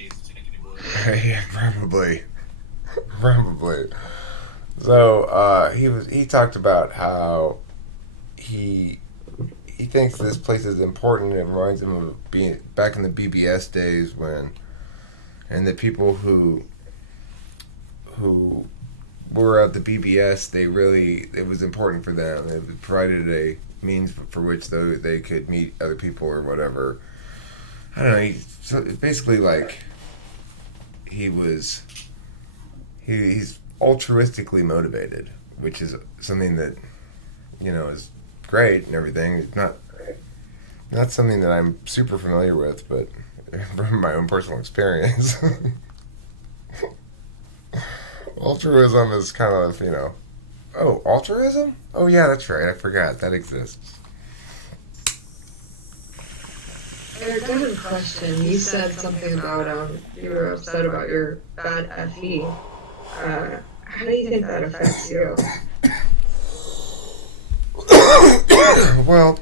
cheese to make it blue. Yeah, probably. So he talked about how he thinks this place is important. It reminds him of being back in the BBS days when, and the people who were at the BBS, it was important for them. It provided a means for which they could meet other people or whatever. I don't know. So basically, like, he's altruistically motivated, which is something that is great and everything. It's not something that I'm super familiar with, but from my own personal experience. Altruism is kind of, oh, altruism? Oh, yeah, that's right. I forgot. That exists. A different question. You said something about you were upset about your bad FE. How do you think that affects you? Well,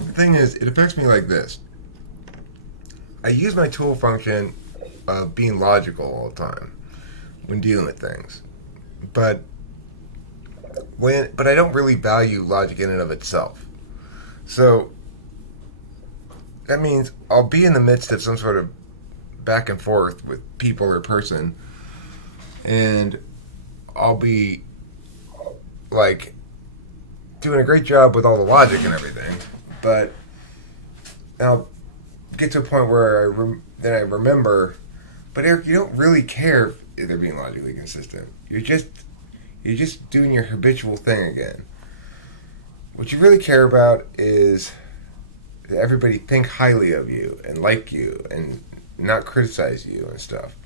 the thing is, it affects me like this. I use my tool function of being logical all the time when dealing with things, but I don't really value logic in and of itself. So that means I'll be in the midst of some sort of back and forth with people or person, and I'll be like doing a great job with all the logic and everything, but I'll get to a point where then I remember, but Eric, you don't really care if they're being logically consistent. You're just doing your habitual thing again. What you really care about is that everybody think highly of you and like you and not criticize you and stuff.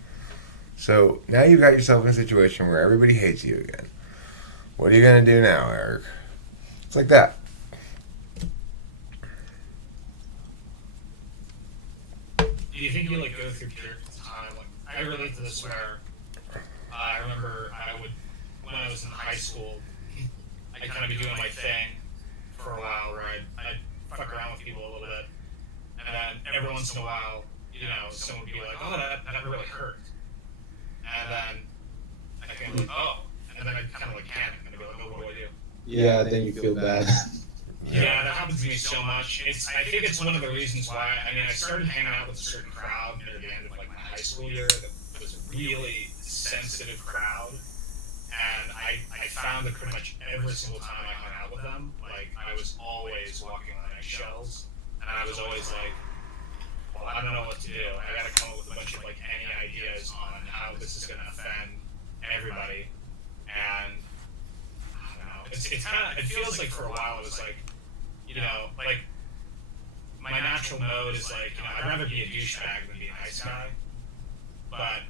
So now you've got yourself in a situation where everybody hates you again. What are you going to do now, Eric? It's like that. Do you think you go through periods of time? I relate to this where I remember when I was in high school, I'd kind of be doing my thing for a while where I'd fuck around with people a little bit, and then every once in a while, someone would be like, "Oh, that really hurt," and then I can be like, "Oh," and then I'd kind of panic and I'd be like, "Oh, what do I do?" Yeah, then you feel bad. Yeah, that happens to me so much. I think it's one of the reasons why. I started hanging out with a certain crowd near the end of my high school year that was a really sensitive crowd, and I found that pretty much every single time I hung out with them, I was always walking on eggshells, and I was always like, well, I don't know what to do. I got to come up with a bunch of any ideas on how this is going to offend everybody, and I don't know. It feels like for a while it was my natural mode is I'd rather be a douchebag than be a nice guy, but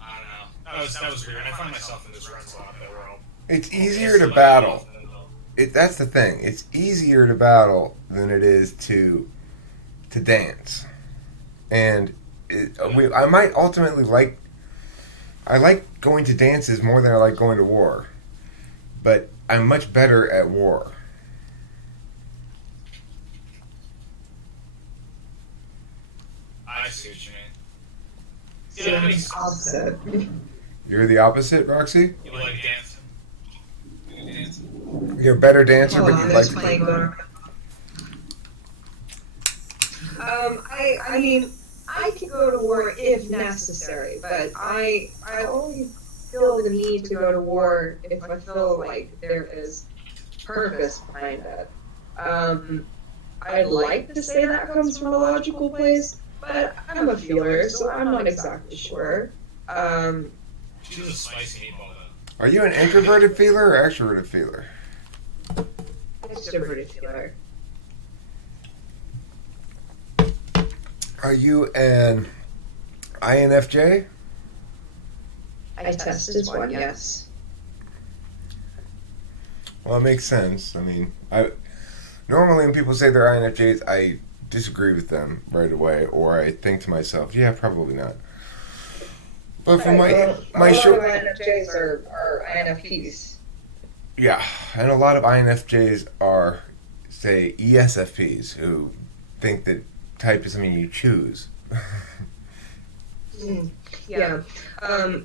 I don't know. That was weird. I find myself in this rental out there world. It's easier to battle. That's the thing. It's easier to battle than it is to dance. And I might ultimately I like going to dances more than I like going to war. But I'm much better at war. I see what you mean. So I'm the opposite. You're the opposite, Roxy? You like dancing? You're a better dancer, but you like to... playing better. I mean, I could go to war if necessary, but I only feel the need to go to war if I feel like there is purpose behind it. I'd like to say that comes from a logical place, but I'm a feeler, so I'm not exactly sure. She's a spicy meatball, though. Are you an introverted feeler or extroverted feeler? Extroverted feeler. Are you an INFJ? I tested one, yes. Well, it makes sense. I mean, normally when people say they're INFJs, I disagree with them right away, or I think to myself, yeah, probably not. But for my short, INFJs are INFPs. yeah, and a lot of INFJs are say, ESFPs who think that type is something you choose. Yeah. I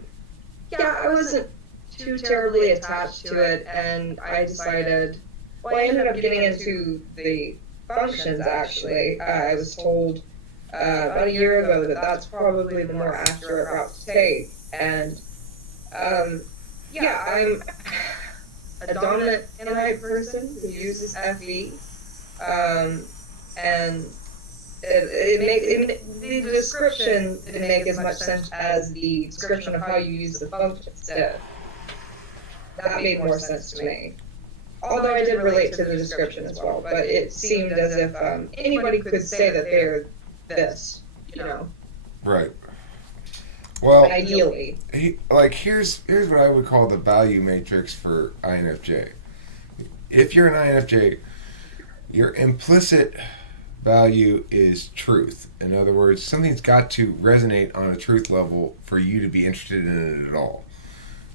wasn't too terribly attached to it, and I decided, well, I ended up getting into the functions, actually. I was told about a year ago that that's probably the more accurate route to take, and I'm a dominant anti person who uses FE, and the description didn't make as much sense as the description of how you use the functions did. That made more sense to me. Although I did relate to the description as well, but it seemed as if anybody could say that they're this, Right. Well, ideally. Here's what I would call the value matrix for INFJ. If you're an INFJ, your implicit value is truth. In other words, something's got to resonate on a truth level for you to be interested in it at all.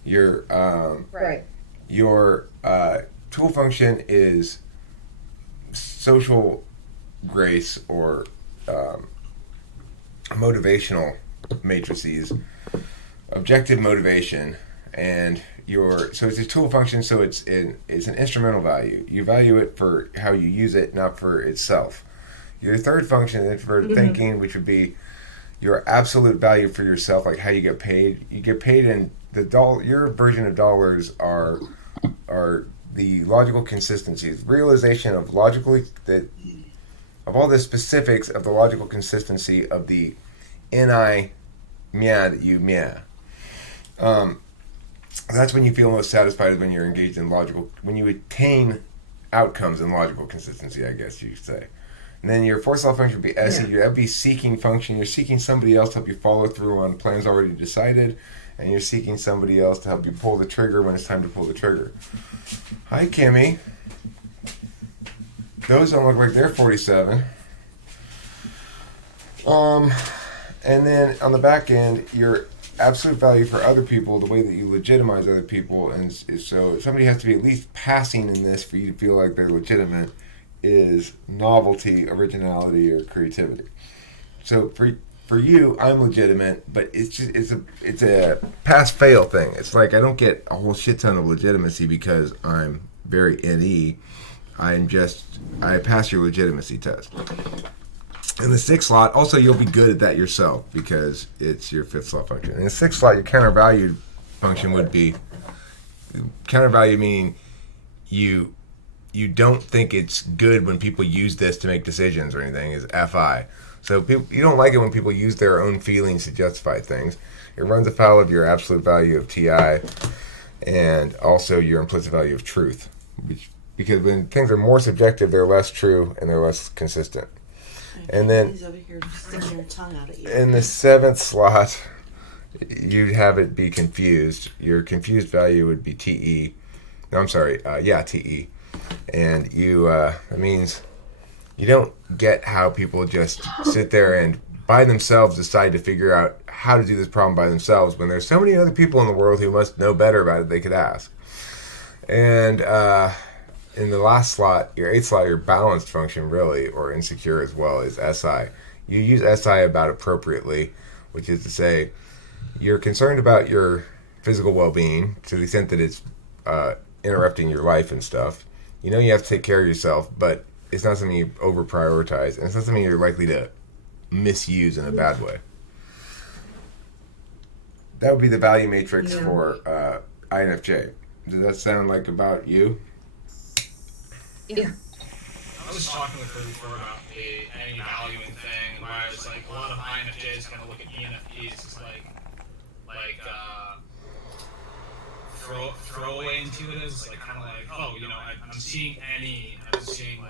Your tool function is social grace or motivational matrices, objective motivation, and so it's a tool function. So it's an instrumental value. You value it for how you use it, not for itself. Your third function is for thinking, which would be your absolute value for yourself, like how you get paid. You get paid in your version of dollars are the logical consistencies, realization of all the specifics of the logical consistency of the NI mia that you mia. That's when you feel most satisfied, is when you're engaged in when you attain outcomes in logical consistency, I guess you could say. And then your fourth law function would be SE. That would be seeking function. You're seeking somebody else to help you follow through on plans already decided, and you're seeking somebody else to help you pull the trigger when it's time to pull the trigger. Hi, Kimmy. Those don't look like they're 47. And then on the back end, your absolute value for other people, the way that you legitimize other people, is so somebody has to be at least passing in this for you to feel like they're legitimate, is novelty, originality, or creativity. So for you, I'm legitimate, but it's a pass-fail thing. It's like I don't get a whole shit ton of legitimacy because I'm very NE. I pass your legitimacy test. In the sixth slot, also you'll be good at that yourself because it's your fifth slot function. In the sixth slot, your counter-value function would be counter-value, meaning you don't think it's good when people use this to make decisions or anything, is FI. So you don't like it when people use their own feelings to justify things. It runs afoul of your absolute value of TI and also your implicit value of truth. Because when things are more subjective, they're less true and they're less consistent. And then he's over here sticking your tongue out at you. In the seventh slot, you'd have it be confused. Your confused value would be TE. No, I'm sorry. TE. And that means you don't get how people just sit there and by themselves decide to figure out how to do this problem by themselves when there's so many other people in the world who must know better about it they could ask. And in the last slot, your eighth slot, your balanced function really, or insecure as well, is SI. You use SI about appropriately, which is to say you're concerned about your physical well-being to the extent that it's interrupting your life and stuff. You know you have to take care of yourself, but it's not something you over-prioritize, and it's not something you're likely to misuse in a bad way. That would be the value matrix for INFJ. Does that sound like about you? Yeah. I was talking with her before about the any valuing thing, where I was like, a lot of INFJs kind of look at ENFPs as throw away into it as like kind of like, oh, I'm seeing any, and I'm seeing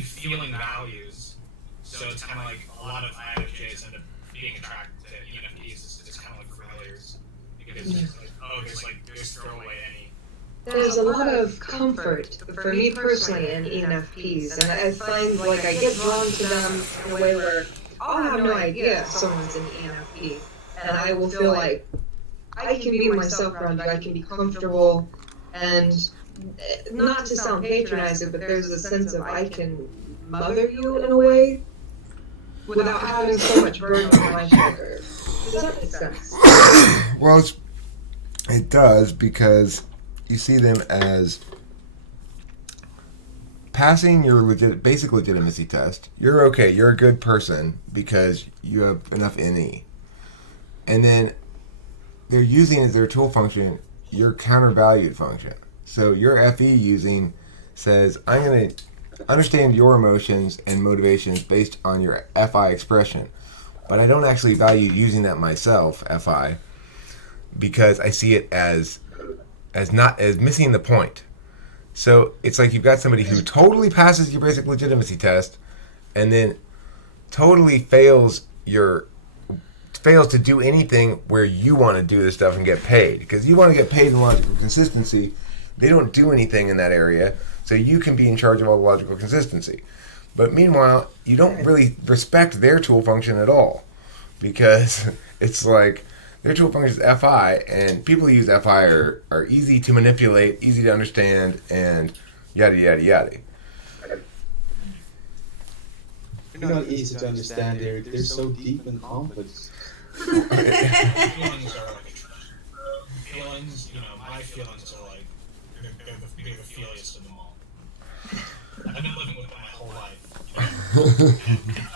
feeling values. So it's kind of like a lot of INFJs end up being attracted to ENFPs. It's kind of like failures because it's just like, oh, there's throw away any. There's a lot of comfort for me personally in ENFPs, and I find like I get drawn to them in a way where I'll have no idea if someone's an ENFP, and I will feel like I can be myself around you, I can be comfortable, and not to sound patronizing, but there's a sense of I can mother you in a way without having so much burden on my shoulders. Does that make sense? Well, it does, because you see them as passing your basic legitimacy test. You're okay. You're a good person because you have enough NE. And then they're using as their tool function your countervalued function. So your FE using says, I'm going to understand your emotions and motivations based on your FI expression. But I don't actually value using that myself, FI, because I see it as missing the point. So it's like you've got somebody who totally passes your basic legitimacy test and then totally fails to do anything where you want to do this stuff and get paid. Because you want to get paid in logical consistency. They don't do anything in that area, so you can be in charge of all the logical consistency. But meanwhile, you don't really respect their tool function at all, because it's like their tool function is FI, and people who use FI are easy to manipulate, easy to understand, and yada, yada, yada. They're not easy to understand. They're so deep and complex. Feelings are like feelings, my feelings are like, they're the feeliest of them all. I've been living with them my whole life,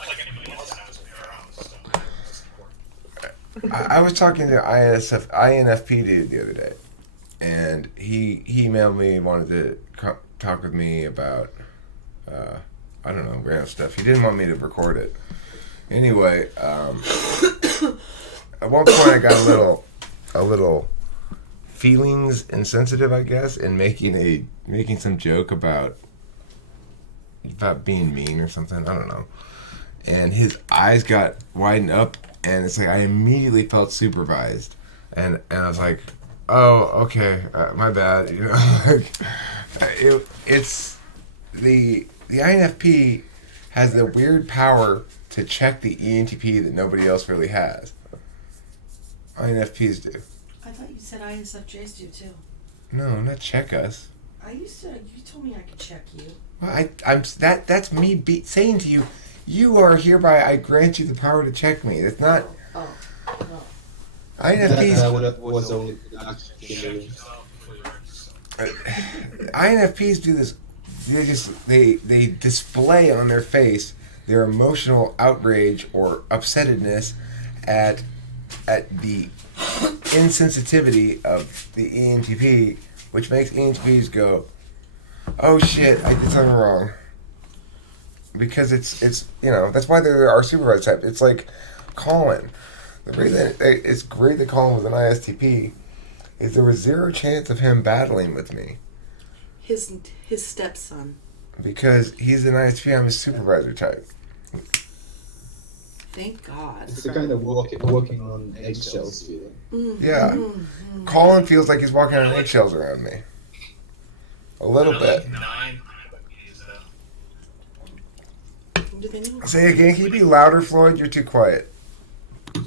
like anybody else has with their own, so that's important. I was talking to INFP dude the other day, and he emailed me, wanted to talk with me about, I don't know, random stuff. He didn't want me to record it. Anyway, at one point I got a little feelings insensitive, I guess, in making some joke about being mean or something. I don't know. And his eyes got widened up, and it's like I immediately felt supervised, and I was like, oh, okay, my bad. It's the INFP has the weird power to check the ENTP that nobody else really has. INFPs do. I thought you said ISFJs do too. No, not check us. You told me I could check you. Well, that's me saying to you, you are hereby, I grant you the power to check me. It's not. Oh, well. INFPs. That was only INFPs do this. They display on their face their emotional outrage or upsettedness at the insensitivity of the ENTP, which makes ENTPs go, oh shit, I did something wrong. Because it's that's why they're our supervised type. It's like Colin. The reason it's great that Colin was an ISTP is there was zero chance of him battling with me. His stepson. Because he's an ISTP, I'm his supervisor type. Thank God. It's the kind of walking on eggshells feeling. Mm-hmm. Yeah. Mm-hmm. Colin feels like he's walking on eggshells around me. A little bit. 9 INFPs, though. Say again, can you be louder, Floyd? You're too quiet.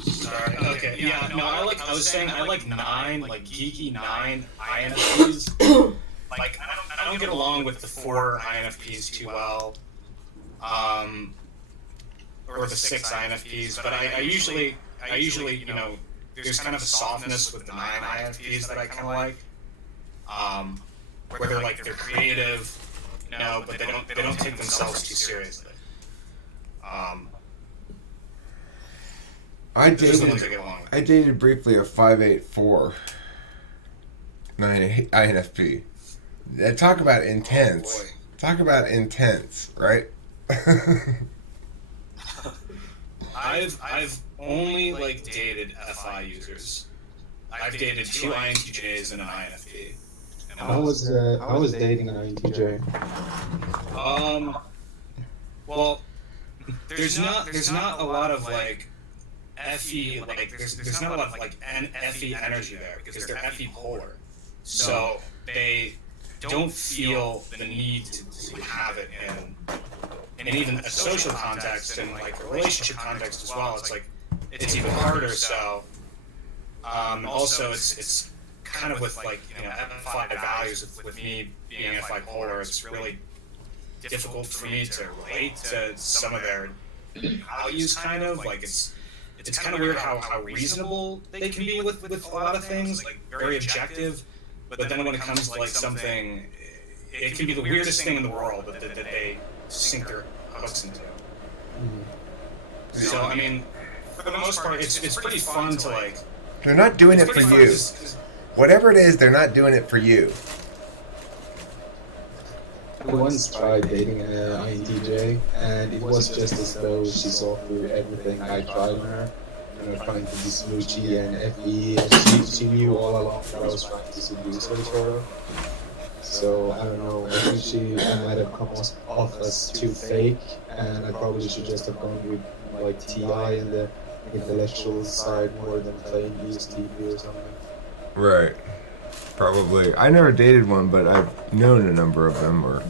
Sorry. Okay. Yeah. No. I was saying I like 9, like geeky 9 INFPs. Like I don't get along with the 4 INFPs too well. Or the 6 INFPs, but I usually, there's kind of a softness with the 9 INFPs that I kind of like. Where they're creative, but they don't take themselves too seriously. I Those are the ones I get along with. I dated briefly a 584 INFP. Talk about intense. Oh, boy. Talk about intense, right? I've only dated FI users. I've dated 2 INTJs and an INFP. And I was dating an INTJ. Well, there's not a lot of FE there's not a lot of FE energy there because they're FE polar, so they don't feel the need to have it in even a social context and a relationship context as well. It's even harder. So also it's kind of with like, FI values, with me being FI polar, it's really difficult for me to relate to some of their values, kind of. Like, it's kind of weird how reasonable they can be with a lot of things, like very objective, but then when it comes to like something, it can be the weirdest thing in the world that they sink their hooks into. So, I mean, for the most part, it's pretty fun to like... They're not doing it for you. Whatever it is, they're not doing it for you. I once tried dating an INTJ, and it was just as though she saw through everything I tried on her. Trying to be smoochy and FE, and she knew all along that I was trying to seduce her, sort of. So, I don't know, I think I might have come off as too fake, and I probably should just have gone with, like, TI and the intellectual side more than playing ESTP or something. Right. Probably. I never dated one, but I've known a number of them, or,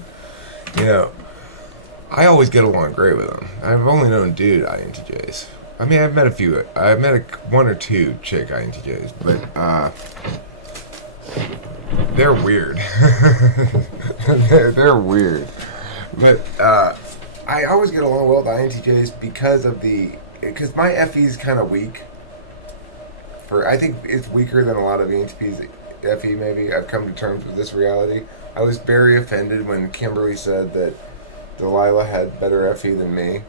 I always get along great with them. I've only known dude INTJs. I mean, I've met a few. I've met one or two chick INTJs, but they're weird. they're weird. But I always get along well with INTJs because my FE is kind of weak. I think it's weaker than a lot of ENTPs. FE, maybe. I've come to terms with this reality. I was very offended when Kimberly said that Delilah had better FE than me.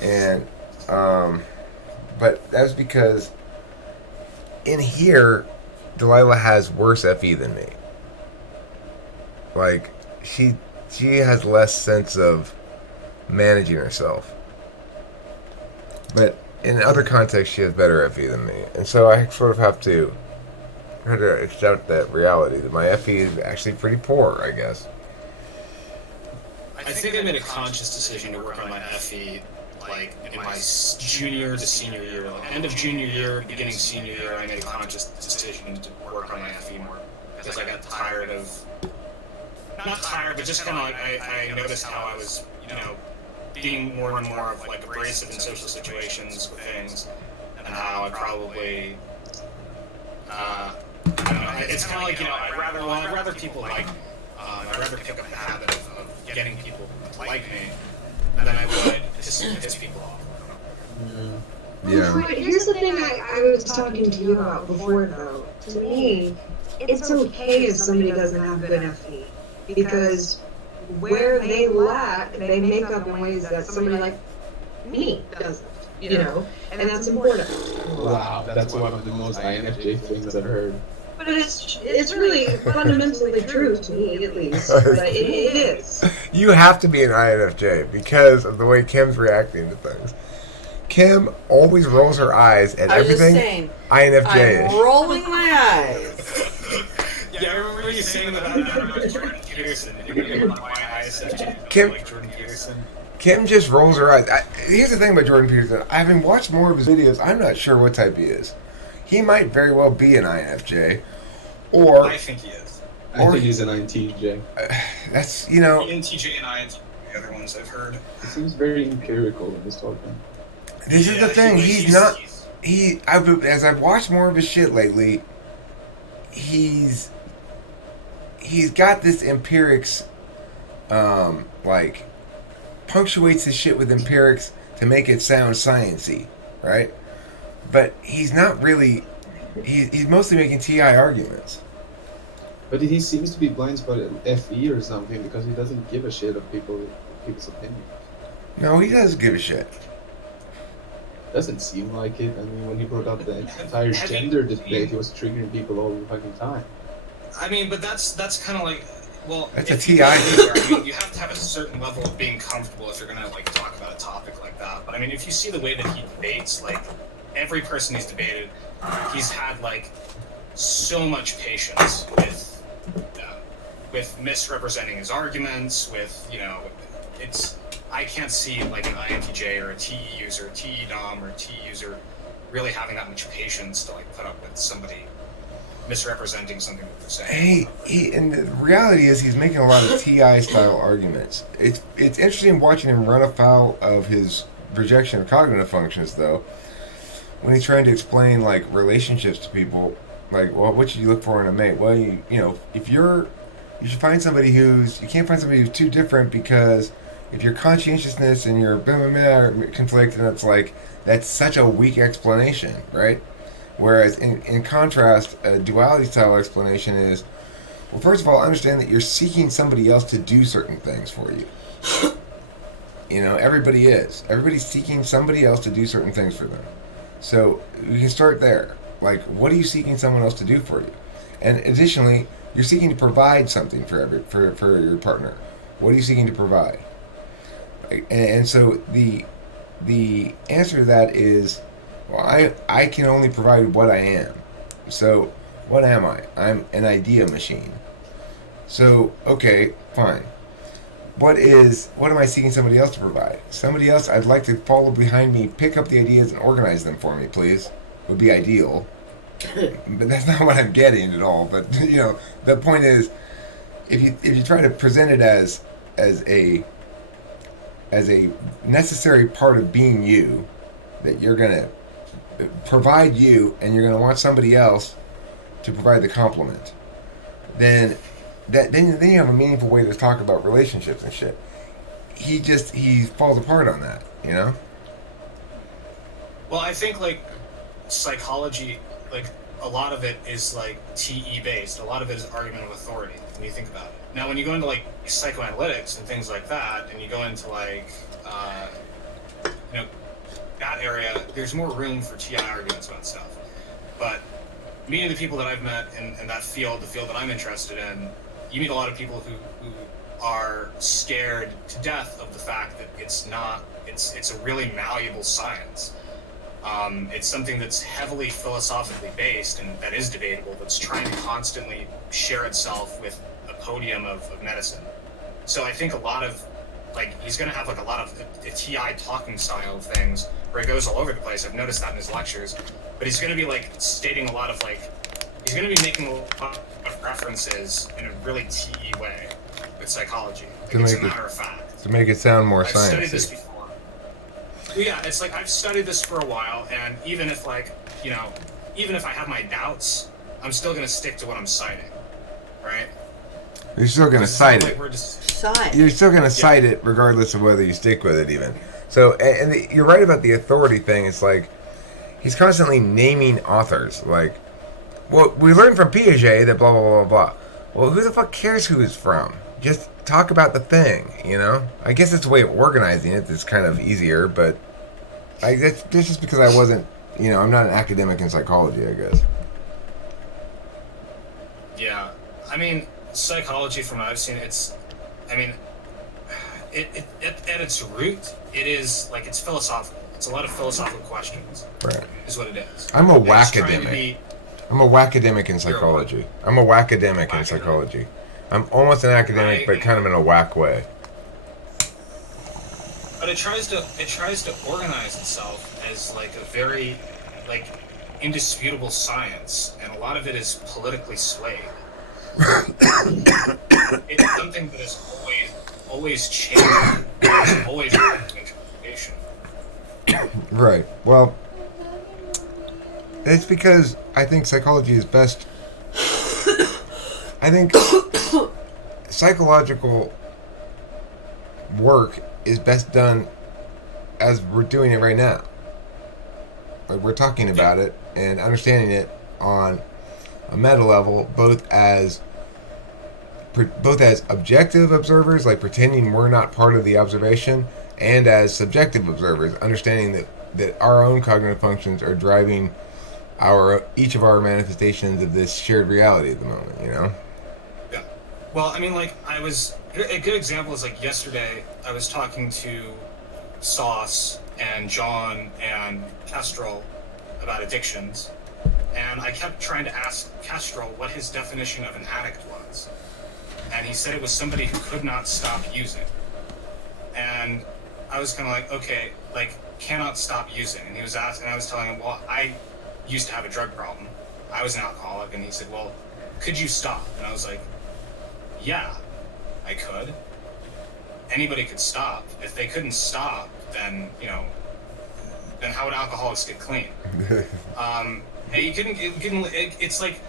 And but that's because in here, Delilah has worse FE than me. Like, she has less sense of managing herself. But in other contexts, she has better FE than me. And so I sort of have to try to accept that reality, that my FE is actually pretty poor, I guess. I think I made a conscious decision to work on my FE, like, in my junior to senior year. Like, end of junior year, beginning senior year, I made a conscious decision to work on my FE more. Because I got tired of... Not tired, but just kind of like, I noticed how I was, being more and more of, like, abrasive in social situations with things, and how I probably... I don't know, it's kind of like, I'd rather people like... I'd rather pick up the habit of getting people to like me than I would to piss people off. Yeah. But here's the thing I was talking to you about before, though. To me, it's okay if somebody doesn't have good FE, because where they lack, they make up in ways that somebody like me doesn't, and that's important. Wow, that's one of the most INFJ things I've heard. But it's really fundamentally true to me, at least. But it is. You have to be an INFJ because of the way Kim's reacting to things. Kim always rolls her eyes at everything INFJ-ish. I'm rolling my eyes. Yeah, I remember you saying that Jordan Peterson. Kim, like Jordan Peterson. Kim just rolls her eyes. Here's the thing about Jordan Peterson. I haven't watched more of his videos. I'm not sure what type he is. He might very well be an INFJ, or... I think he is. I think he's an INTJ. That's, INTJ and INTJ, the other ones I've heard. He seems very empirical in his talking. This is the thing. He's not... As I've watched more of his shit lately, he's got this empirics, punctuates his shit with empirics to make it sound sciencey, right? But he's not really... He's mostly making TI arguments. But he seems to be blind spotted FE or something, because he doesn't give a shit of people's opinions. No, he does give a shit. Doesn't seem like it. I mean, when he brought up the entire gender debate, he was triggering people all the fucking time. I mean, but that's kind of like... Well, that's a TI. You have to have a certain level of being comfortable if you're going to, talk about a topic like that. But, I mean, if you see the way that he debates, every person he's debated, he's had so much patience with misrepresenting his arguments, with it's I can't see an INTJ or a TE user, TE Dom or TE user really having that much patience to put up with somebody misrepresenting something that they're saying. And the reality is he's making a lot of TI style arguments. It's interesting watching him run afoul of his rejection of cognitive functions, though. When he's trying to explain relationships to people, Like, well, what should you look for in a mate? Well, if you should find somebody you can't find somebody who's too different, because if your conscientiousness and your blah, blah, blah conflict, and it's like, that's such a weak explanation, right? Whereas in contrast, a duality style explanation is, well, first of all, understand that you're seeking somebody else to do certain things for you. Everybody is. Everybody's seeking somebody else to do certain things for them. So you can start there. Like, what are you seeking someone else to do for you? And additionally, you're seeking to provide something for your partner. What are you seeking to provide? And so the answer to that is, well, I can only provide what I am. So what am I? I'm an idea machine. So, okay, fine. What am I seeking somebody else to provide? Somebody else, I'd like to follow behind me, pick up the ideas and organize them for me, please. Would be ideal. But that's not what I'm getting at all. But, the point is, if you try to present it as a necessary part of being you, that you're going to provide you and you're going to want somebody else to provide the complement, then you have a meaningful way to talk about relationships and shit. He falls apart on that, Well, I think like psychology, like a lot of it is like TE based. A lot of it is argument of authority when you think about it. Now, when you go into like psychoanalytics and things like that, and you go into like that area, there's more room for TI arguments about stuff. But meeting the people that I've met in that field, the field that I'm interested in, you meet a lot of people who are scared to death of the fact that it's a really malleable science. It's something that's heavily philosophically based and that is debatable, that's trying to constantly share itself with a podium of medicine. So I think a lot of, like, he's going to have like a lot of the TI talking style of things where he goes all over the place. I've noticed that in his lectures. But he's going to be like stating a lot of like, he's going to be making a lot of references in a really TE way with psychology. As a matter of fact. To make it sound more sciencey. I've studied this before. Yeah, it's like I've studied this for a while, and even if I have my doubts, I'm still going to stick to what I'm citing, right? You're still going to cite it. You're still going to cite it regardless of whether you stick with it even. So, and you're right about the authority thing. It's like, he's constantly naming authors. Like, well, we learned from Piaget that blah, blah, blah, blah. Well, who the fuck cares who it's from? Just talk about the thing, I guess it's a way of organizing it that's kind of easier, but that's just because I wasn't, I'm not an academic in psychology, I guess. Yeah. I mean, psychology, from what I've seen, at its root, it is, like, it's philosophical. It's a lot of philosophical questions. Right. Is what it is. I'm a whackademic. I'm a whackademic in psychology. I'm almost an academic, but kind of in a whack way. But it tries to organize itself as like a very like indisputable science, and a lot of it is politically swayed. It's something that is always changing. It's always interpretation. Right. Well, it's because I think psychology is best. I think psychological work is best done as we're doing it right now. Like, we're talking about it and understanding it on a meta level, both as objective observers, like pretending we're not part of the observation, and as subjective observers, understanding that our own cognitive functions are driving each of our manifestations of this shared reality at the moment, Yeah. Well, I mean, like, a good example is, like, yesterday I was talking to Sauce and John and Kestrel about addictions, and I kept trying to ask Kestrel what his definition of an addict was. And he said it was somebody who could not stop using. And I was kind of like, okay, like, cannot stop using. And he was asking, and I was telling him, well, I used to have a drug problem. I was an alcoholic. And he said, well, could you stop? And I was like, yeah, I could. Anybody could stop. If they couldn't stop, then, then how would alcoholics get clean? And it's like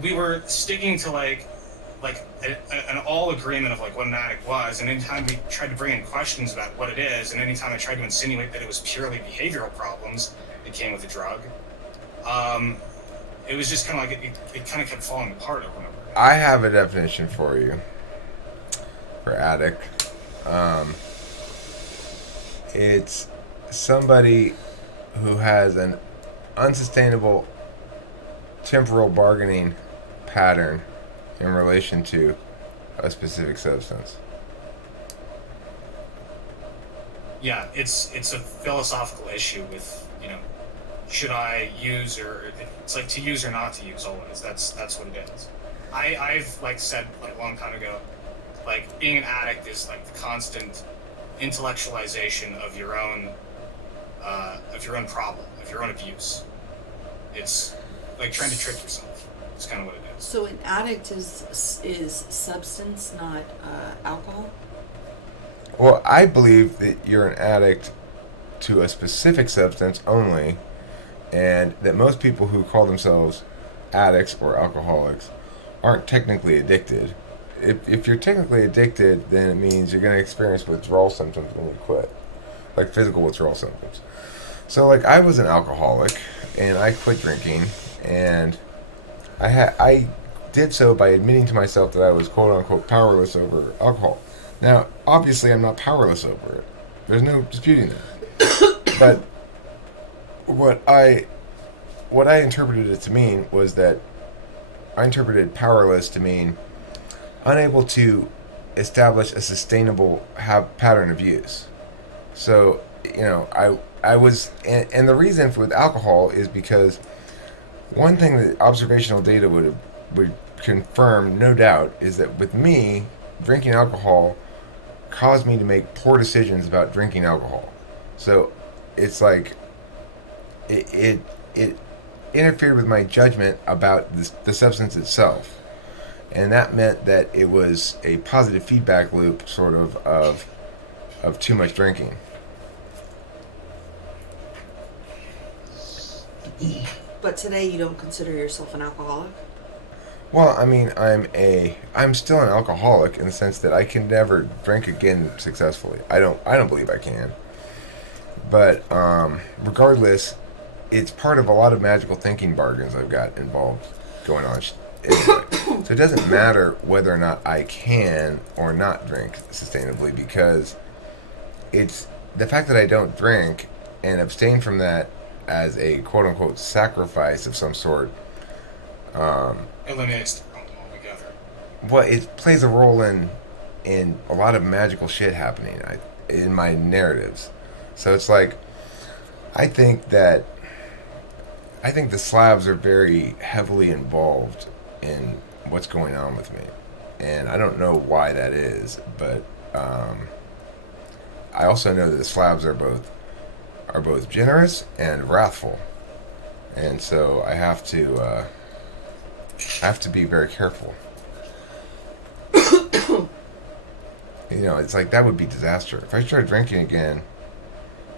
we were sticking to an all agreement of like what an addict was, and anytime we tried to bring in questions about what it is, and anytime I tried to insinuate that it was purely behavioral problems that came with the drug, it was just kind of like it kind of kept falling apart over and over again. I have a definition for you for addict. It's somebody who has an unsustainable temporal bargaining pattern in relation to a specific substance. Yeah, it's a philosophical issue with, should I use, or it's like to use or not to use always. That's what it is. I've like said like a long time ago, like being an addict is like the constant intellectualization of your own problem, of your own abuse. It's like trying to trick yourself. It's kind of what it is. So an addict is substance, not alcohol? Well, I believe that you're an addict to a specific substance only, and that most people who call themselves addicts or alcoholics aren't technically addicted. If you're technically addicted, then it means you're going to experience withdrawal symptoms when you quit, like physical withdrawal symptoms. So, like, I was an alcoholic, and I quit drinking, and I did so by admitting to myself that I was quote-unquote powerless over alcohol. Now, obviously, I'm not powerless over it. There's no disputing that. But what I interpreted it to mean was that I interpreted powerless to mean unable to establish a sustainable pattern of use. So, I was, and the reason with alcohol is because one thing that observational data would confirm, no doubt, is that with me, drinking alcohol caused me to make poor decisions about drinking alcohol. So it's like it interfered with my judgment about the substance itself, and that meant that it was a positive feedback loop, sort of too much drinking. But today you don't consider yourself an alcoholic? Well, I mean, I'm still an alcoholic in the sense that I can never drink again successfully. I don't believe I can. But regardless, it's part of a lot of magical thinking bargains I've got involved going on. Anyway, so it doesn't matter whether or not I can or not drink sustainably, because it's the fact that I don't drink and abstain from that as a quote-unquote sacrifice of some sort. Eliminates the problem altogether. Well, it plays a role in a lot of magical shit happening in my narratives. So it's like, I think the Slavs are very heavily involved in what's going on with me, and I don't know why that is, but I also know that the Slavs are both generous and wrathful, and so I have to be very careful. It's like that would be disaster if I started drinking again.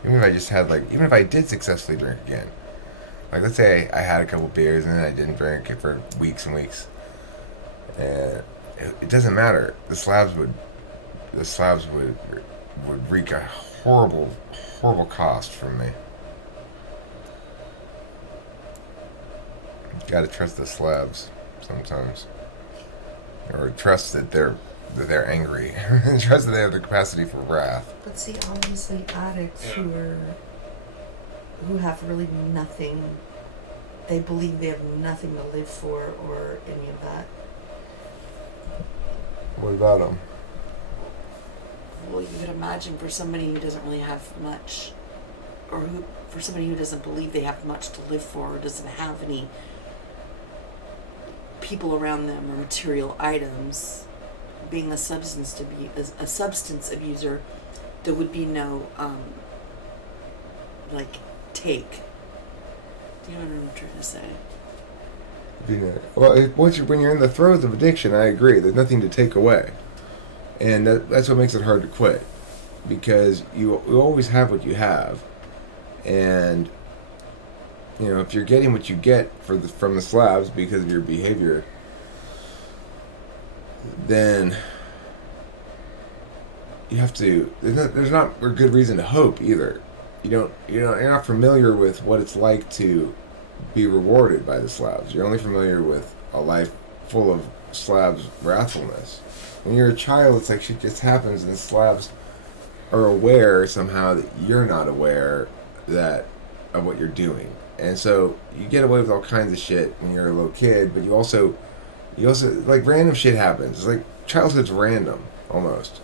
Even if I did successfully drink again, like let's say I had a couple beers and then I didn't drink it for weeks and weeks, and it doesn't matter. The Slavs would wreak a horrible cost from me. You gotta trust the Slavs sometimes, or trust that they're angry, and trust that they have the capacity for wrath. But see, obviously addicts who have really nothing, they believe they have nothing to live for or any of that. What about them? Well, you could imagine for somebody who doesn't really have much, or for somebody who doesn't believe they have much to live for, or doesn't have any people around them or material items, being a substance abuser, there would be no take. Do you know what I'm trying to say? Well, when you're in the throes of addiction, I agree. There's nothing to take away, and that's what makes it hard to quit, because you always have what you have, and if you're getting what you get from the slabs because of your behavior, then you have to. There's not a good reason to hope either. You're not familiar with what it's like to be rewarded by the slabs. You're only familiar with a life full of slabs' wrathfulness. When you're a child, it's like shit just happens, and the slabs are aware somehow that you're not aware of what you're doing, and so you get away with all kinds of shit when you're a little kid. But you also like random shit happens. It's like childhood's random almost,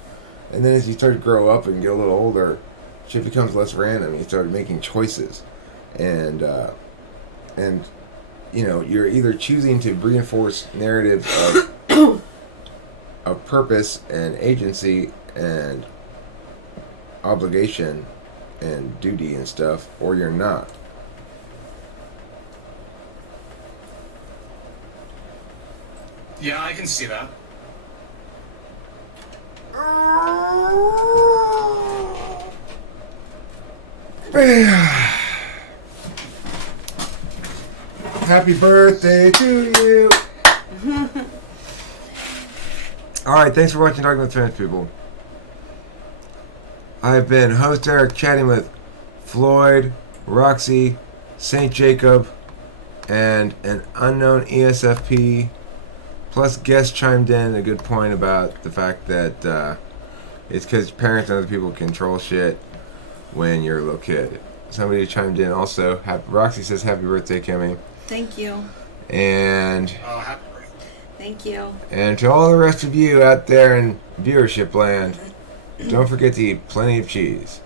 and then as you start to grow up and get a little older, shit becomes less random. You start making choices, and you're either choosing to reinforce narratives of purpose and agency and obligation and duty and stuff, or you're not. Yeah, I can see that. Happy birthday to you. Alright, thanks for watching Talking with Trans People. I've been host Eric, chatting with Floyd, Roxy, St. Jacob, and an unknown ESFP. Plus, guests chimed in a good point about the fact that it's because parents and other people control shit when you're a little kid. Somebody chimed in also. Roxy says, "Happy birthday, Kimmy." Thank you. And Happy birthday. Thank you. and to all the rest of you out there in viewership land, don't forget to eat plenty of cheese.